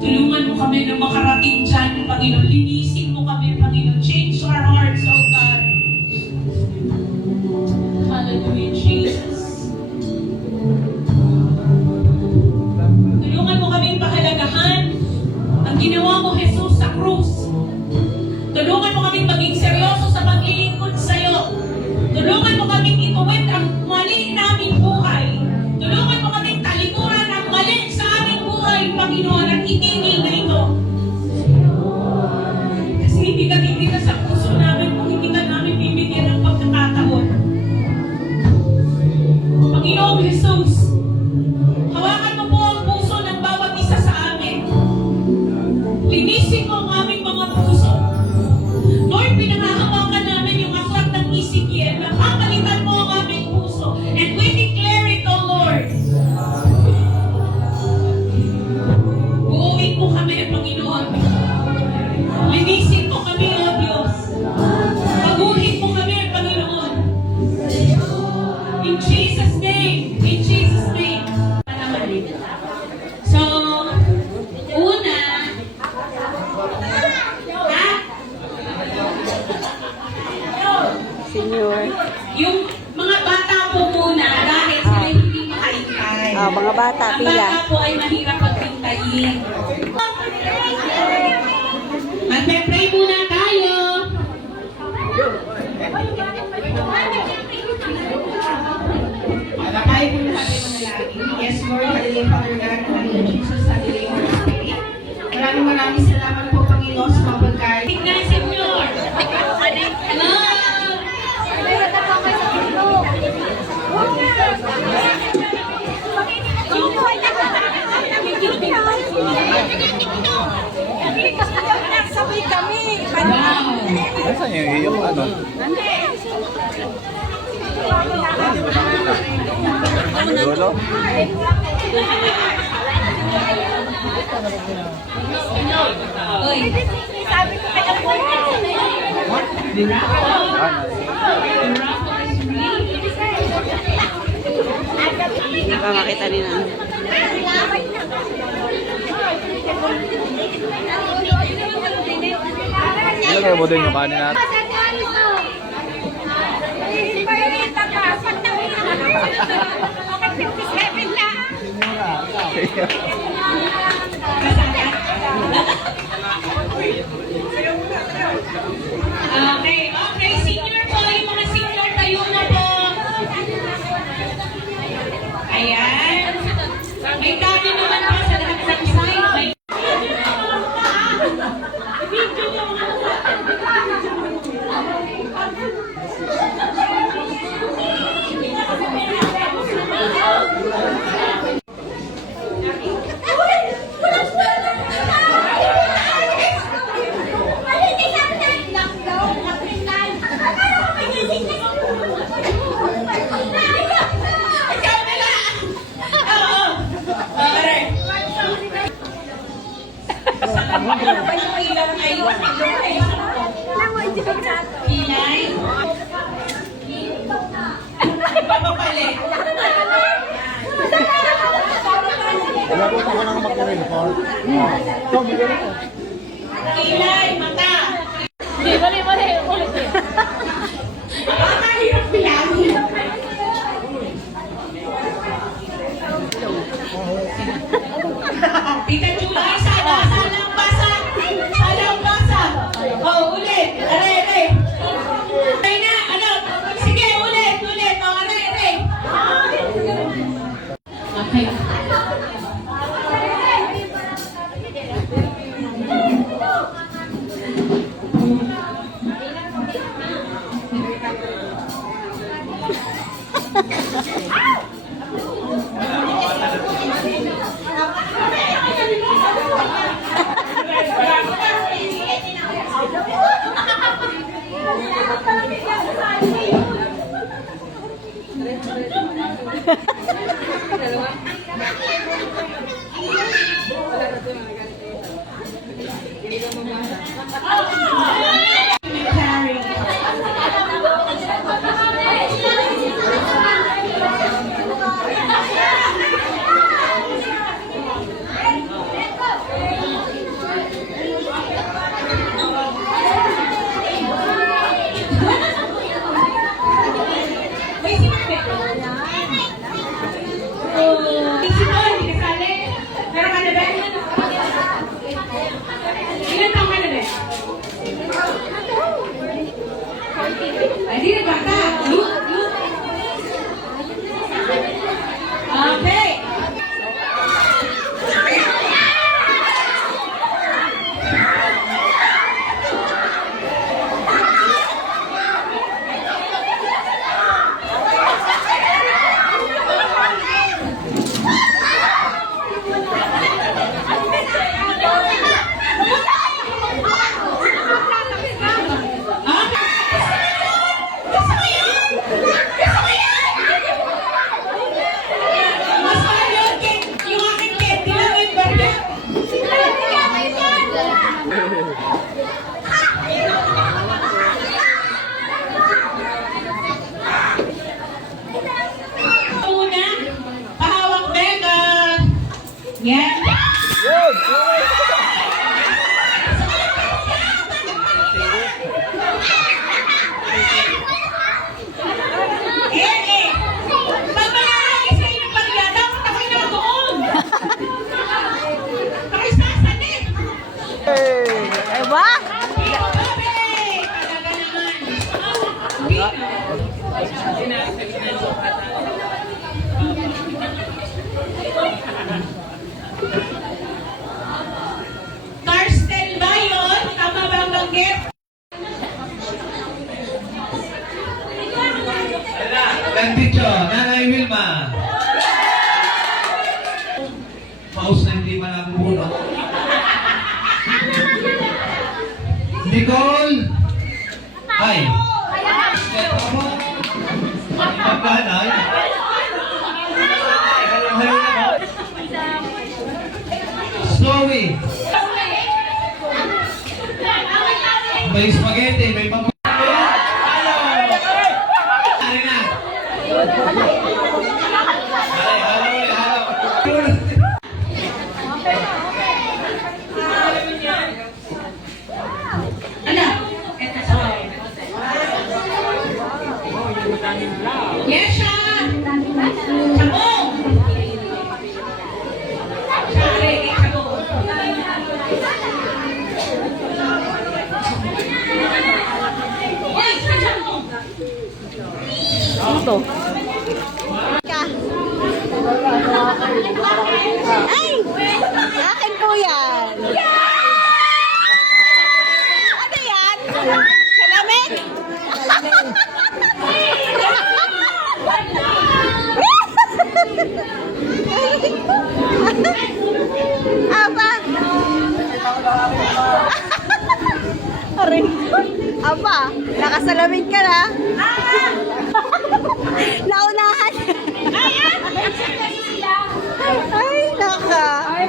Tulungan mo kami na makarating dyan, Panginoon. Linisin mo kami, Panginoon. Change our hearts, oh God. Hallelujah, Jesus. Tulungan mo kami pahalagahan ang ginawa mo, Jesus, sa krus. Tulungan mo kami maging seryoso sa paglilingkod sa iyo. Tulungan mo kami ituwid ang mali naming buhay. Tulungan mo kami talikuran ang mali sa aming buhay, Panginoon, at itigil na ito. Kasi hindi ka titigil sa puso namin kung hindi ka namin bibigyan ng pagkakataon. Panginoong Jesus, hawakan mo po ang puso ng bawat isa sa amin. Linisin mo ang aming mga puso. Lord, pinangahawakan namin yung aklat ng Ezekiel. Nakakalitan mo ang aming puso. And we declare it, O Lord. Buuin mo kami, Panginoon. Linisin mo kami, O Diyos. Baguhin mo kami, Panginoon. In Jesus' name. In Jesus' name. So, una, Senior. yung mga bata po muna, dahil sila hindi makahintay. Mga bata, Ang pila. bata po ay mahirap paghintayin. Magpe-pray muna tayo. Tayo po lahat ay manalangin. Yes, Lord, hallelujah, Father God, hallelujah, Jesus, hallelujah, Holy Spirit. Maraming salamat po, Panginoon, sa mga pagkain. Tignan, Senyor. Hello. Sabay kami. Nasaan yung ano? Dulo? Sabi ko kaya po. Makita nila. Ilagay mo din yung kanin natin. Okay, senior po, yung mga senior tayo na po. Ayan. May dami naman po sa lahat ng side. May Kilay. Papapalik. Wala po ako nang mag-rin. Kilay, mata. Mali. Ulit. Baka hirap bilangin. Tita July, salang basa. Oh, ulit. Are. Ay na, ano? Sige, ulit. Oh, are. Okay. Yes. Yun! Eh. Pag manalagi sa inyong barya, dapat ako'y nadoon. Ako'y sasalit. Ay, ba? Dito, babe! Talaga naman. Dito. Karstel ba yun? Tama ba ang banggit? Nandito, Nanay Wilma. Paus na hindi pa nabubuno. Nicole. Hi. Ito mo. Magkanay. Zoe. May spaghetti, may pamilya. Ano? Yesha! Sabong! Sari, sabong. Uy, sabong! Ito. Ka. Ay! Akin po yan. Ano yan? Salamin? Apa? Aray. Apa? Nakasalamin ka na? Naunahan. Ay, naka. Ay,